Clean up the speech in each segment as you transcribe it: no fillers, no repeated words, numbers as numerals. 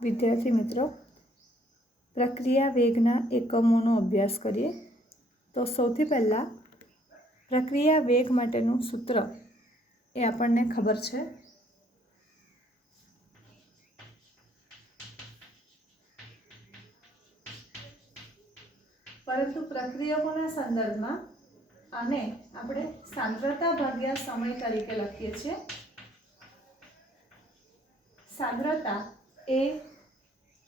विद्यार्थी मित्रों, प्रक्रिया वेगना एकमोनो अभ्यास करिए। तो सौथी पहला प्रक्रिया वेग माटेनुं सूत्र ए आपणने खबर छे। परंतु प्रक्रियकोना संदर्भमां आने आपणे सांद्रता भाग्या समय तरीके लखीए छीए। सांद्रता ए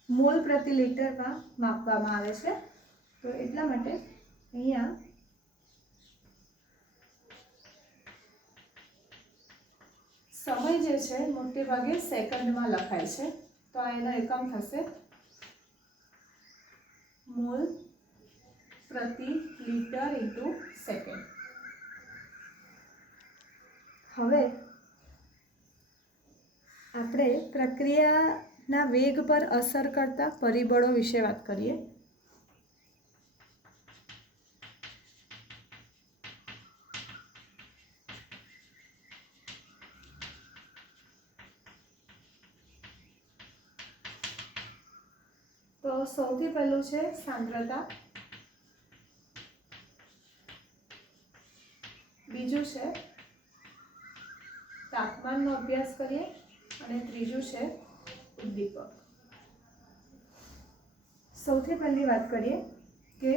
मोल प्रति लीटर में मापवामां आवे छे। तो एटला माटे अहींया समय जे छे मोटे भागे सेकंड में लखाय छे। तो आ एनो एकम थशे मोल प्रति लीटर इंटू सेकंड। हवे આપણે પ્રક્રિયાના વેગ પર અસર કરતા પરિબળો વિશે વાત કરીએ। તો સૌથી પહેલું છે સાંદ્રતા, બીજું છે તાપમાનનો અભ્યાસ કરીએ અને ત્રીજું છે ઉદ્દીપક। સૌથી પહેલી વાત કરીએ કે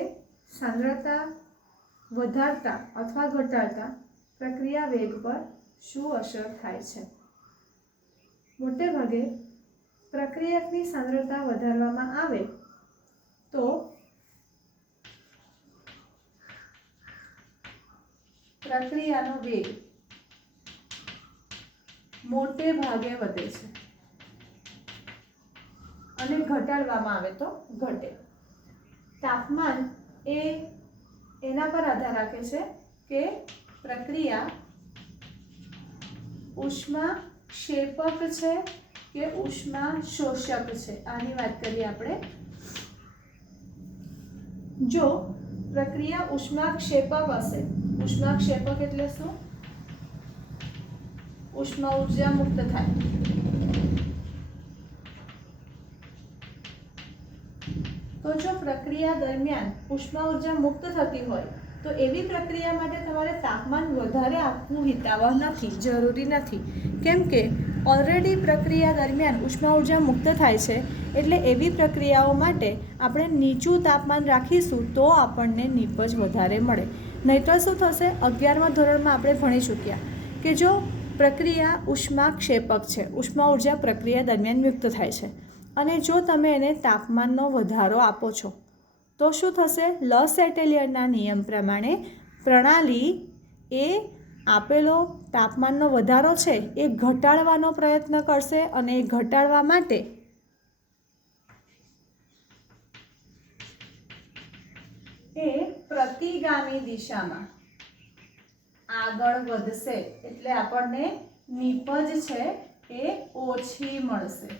સાંદ્રતા વધારતા અથવા ઘટાડતા પ્રક્રિયા વેગ પર શું અસર થાય છે। મોટે ભાગે પ્રક્રિયકની સાંદ્રતા વધારવામાં આવે તો પ્રક્રિયાનો વેગ મોટે ભાગે વધે છે અને ઘટાડવામાં આવે તો ઘટે। તાપમાન એ એના પર આધાર રાખે છે કે પ્રક્રિયા ઉષ્મા ક્ષેપક છે કે ઉષ્મા શોષક છે। આની વાત કરીએ આપણે। જો પ્રક્રિયા ઉષ્મા ક્ષેપક હશે, ઉષ્મા ક્ષેપક એટલે શું? ઉષ્મા ઊર્જા મુક્ત થાય। तो जो प्रक्रिया दरमियान उष्मा ऊर्जा मुक्त थती होय तो एवी प्रक्रिया माटे तमारे तापमान वधारे आपवुं हितावह नथी, जरूरी नथी। केम के ऑलरेडी प्रक्रिया दरमियान उष्मा ऊर्जा मुक्त थाय छे एटले एवी प्रक्रियाओ माटे आपणे नीचुं तापमान राखीशुं तो आपणने निपज वधारे मळे। नहीतर शुं थशे? 11मा धोरणमां आपणे भणी चूक्या के जो प्रक्रिया उष्मा क्षेपक छे, उष्मा ऊर्जा प्रक्रिया दरमियान मुक्त थाय छे અને જો તમે એને તાપમાનનો વધારો આપો છો તો શું થશે? લસ એટેલિયરના નિયમ પ્રમાણે પ્રણાલી એ આપેલો તાપમાનનો વધારો છે એ ઘટાડવાનો પ્રયત્ન કરશે અને એ ઘટાડવા માટે એ પ્રતિગામી દિશામાં આગળ વધશે એટલે આપણને નિપજ છે એ ઓછી મળશે।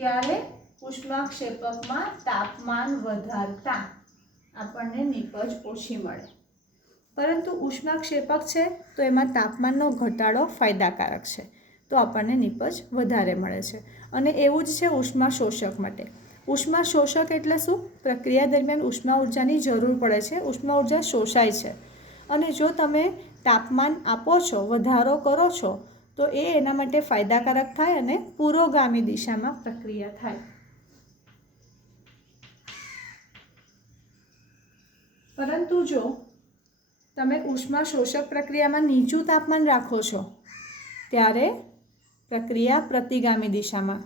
क्यारे? उष्मा क्षेपक में तापमान वधारता आपने निपज ओछी मळे। परंतु उष्मा क्षेपक है तो एमां तापमाननो घटाडो फायदाकारक है तो आपने निपज वधारे मळे छे। अने एवुं ज छे उष्मा शोषक माटे। उष्मा शोषक एटले शुं? प्रक्रिया दरमियान उष्मा ऊर्जानी जरूर पड़े छे, उष्मा ऊर्जा शोषाय छे अने जो तमे तापमान आपो छो, वधारो करो छो तो ए एना माटे फायदाकारक थाय अने पुरोगामी दिशामां प्रक्रिया थाय। परंतु जो तमे उष्मा शोषक प्रक्रियामां नीचुं तापमान राखो छो त्यारे प्रक्रिया प्रतिगामी दिशामां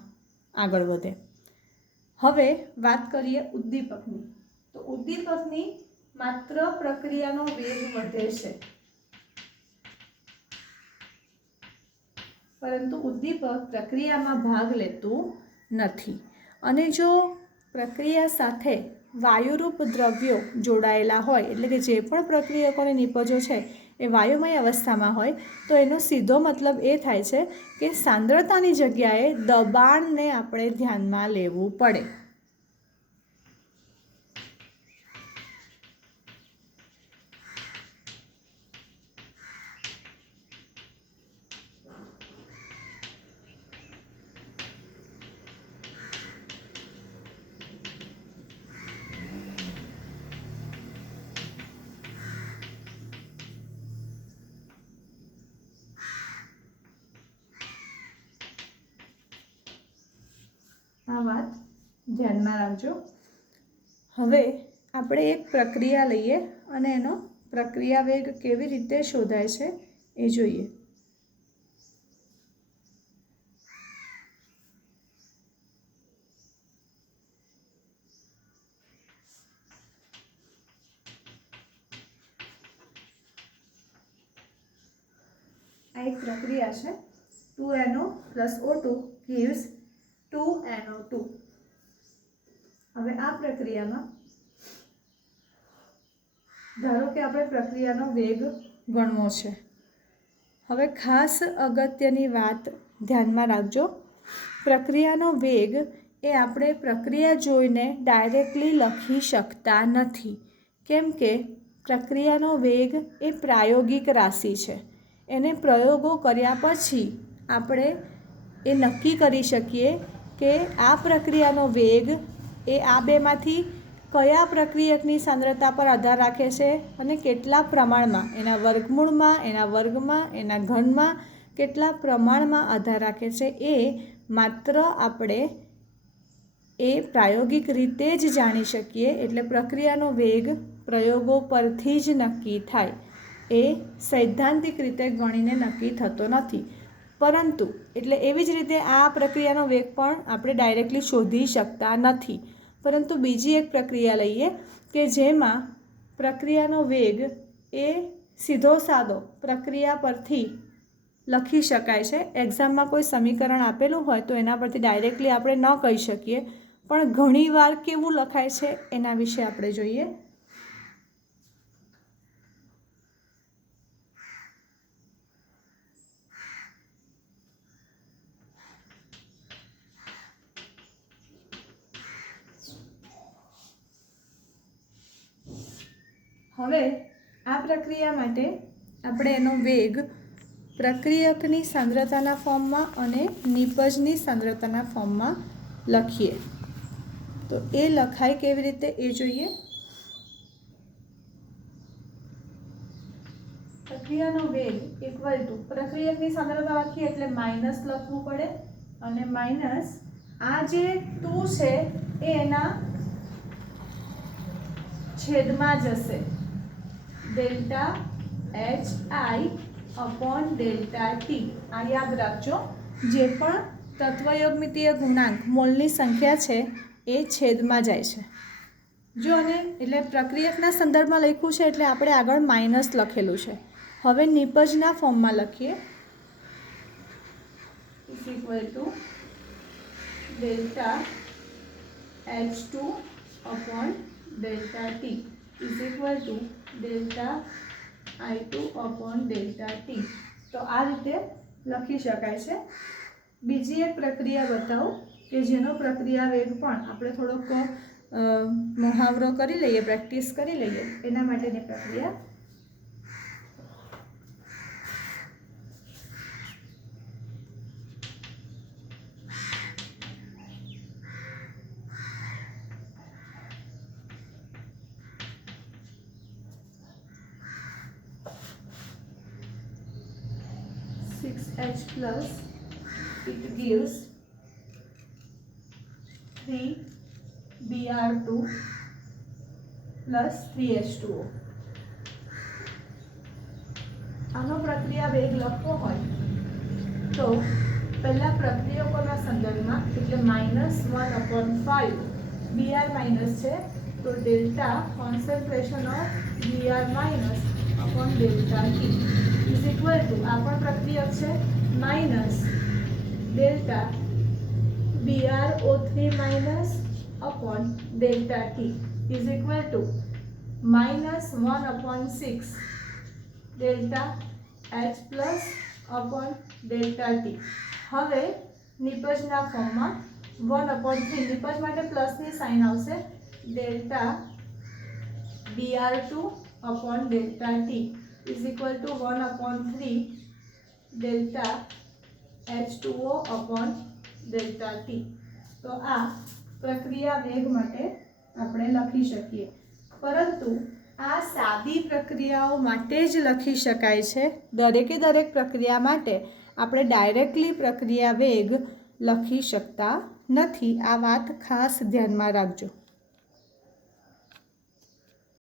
आगळ वधे। हवे वात करीए उद्दीपकनी। तो उद्दीपकनी मात्र प्रक्रियानो वेग वधे छे परंतु उद्दीपक प्रक्रिया में भाग लेतु नथी। अने जो प्रक्रिया साथे वायुरूप द्रव्यो जोड़ायेला होय एटले के जे पण प्रक्रियकोनी निपजो छे ए वायुमय अवस्था में होय तो एनो सीधो मतलब ए थाय छे के सांद्रतानी जग्याए दबाणने आपणे ध्यानमां लेवुं पड़े। આ વાત ધ્યાનમાં રાખજો. હવે આપણે એક પ્રક્રિયા લઈએ અને એનો પ્રક્રિયા વેગ કેવી રીતે શોધાય છે એ જોઈએ. આ એક પ્રક્રિયા છે. 2NO + O2 gives 2NO2. હવે આ પ્રક્રિયામાં ધારો કે આપણે પ્રક્રિયાનો વેગ ગણવો છે. હવે ખાસ અગત્યની વાત ધ્યાનમાં રાખજો. પ્રક્રિયાનો વેગ એ આપણે પ્રક્રિયા જોઈને ડાયરેક્ટલી લખી શકતા નથી, કેમ કે પ્રક્રિયાનો વેગ એ પ્રાયોગિક રાશિ છે. એને પ્રયોગો કર્યા પછી આપણે એ નક્કી કરી શકીએ કે આ પ્રક્રિયાનો વેગ એ આ બેમાંથી કયા પ્રક્રિયકની સાંદ્રતા પર આધાર રાખે છે અને કેટલા પ્રમાણમાં, એના વર્ગમૂળમાં, એના વર્ગમાં, એના ઘનમાં કેટલા પ્રમાણમાં આધાર રાખે છે એ માત્ર આપણે એ પ્રાયોગિક રીતે જ જાણી શકીએ. એટલે પ્રક્રિયાનો વેગ પ્રયોગો પરથી જ નક્કી થાય, એ સૈદ્ધાંતિક રીતે ગણીને નક્કી થતો નથી. પરંતુ એટલે એવી જ રીતે આ પ્રક્રિયાનો વેગ પણ આપણે ડાયરેક્ટલી શોધી શકતા નથી. પરંતુ બીજી એક પ્રક્રિયા લઈએ કે જેમાં પ્રક્રિયાનો વેગ એ સીધો સાદો પ્રક્રિયા પરથી લખી શકાય છે. એક્ઝામમાં કોઈ સમીકરણ આપેલું હોય તો એના પરથી ડાયરેક્ટલી આપણે ન કહી શકીએ, પણ ઘણીવાર કેવું લખાય છે એના વિશે આપણે જોઈએ. હવે આ પ્રક્રિયા માટે આપણે એનો વેગ પ્રક્રિયકની સાંદ્રતાના ફોર્મમાં અને નિપજની સાંદ્રતાના ફોર્મમાં લખીએ. તો એ લખાય કેવી રીતે એ જોઈએ. પ્રક્રિયાનો વેગ ઇક્વલ ટુ પ્રક્રિયકની સાંદ્રતા લખીએ એટલે માઇનસ લખવું પડે, અને માઇનસ આ જે 2 છે એ એના છેદમાં જશે. Delta HI upon delta T. આ યાદ રાખજો. જે પણ તત્વયોગમિતીય ગુણાંક મોલની સંખ્યા છે એ છેદમાં જાય છે. જો અને એટલે પ્રક્રિયકના સંદર્ભમાં લખ્યું છે એટલે આપણે આગળ માઇનસ લખેલું છે. હવે નિપજના ફોર્મમાં લખીએ. Is equal to delta H2 upon delta T is equal to delta I2 upon delta T. તો આ રીતે લખી શકાય છે. બીજી એક પ્રક્રિયા બતાવું કે જેનો પ્રક્રિયા વેગ પણ આપણે થોડોક મુહાવરો કરી લઈએ, પ્રેક્ટિસ કરી લઈએ એના માટેની પ્રક્રિયા. H plus it gives 3Br2 plus 3H2O. આનો પ્રક્રિયા વેગ લખવો હોય તો પહેલા પ્રક્રિયકોના સંદર્ભમાં એટલે -1/5 Br માઇનસ છે તો delta concentration of Br minus upon delta T is equal to આ પણ પ્રક્રિયક છે minus delta BrO3 minus upon delta T is equal to -1/6 delta H plus upon delta T. હવે નિપજના ફોર્મમાં 1/3 નિપજ માટે પ્લસની સાઇન આવશે. Delta Br2 upon delta T is equal to 1/3 delta H2O upon delta T. તો આ પ્રક્રિયા વેગ માટે આપણે લખી શકીએ. પરંતુ આ સાદી પ્રક્રિયાઓ માટે જ લખી શકાય છે. દરેકે દરેક પ્રક્રિયા માટે આપણે ડાયરેક્ટલી પ્રક્રિયા વેગ લખી શકતા નથી. આ વાત ખાસ ધ્યાનમાં રાખજો.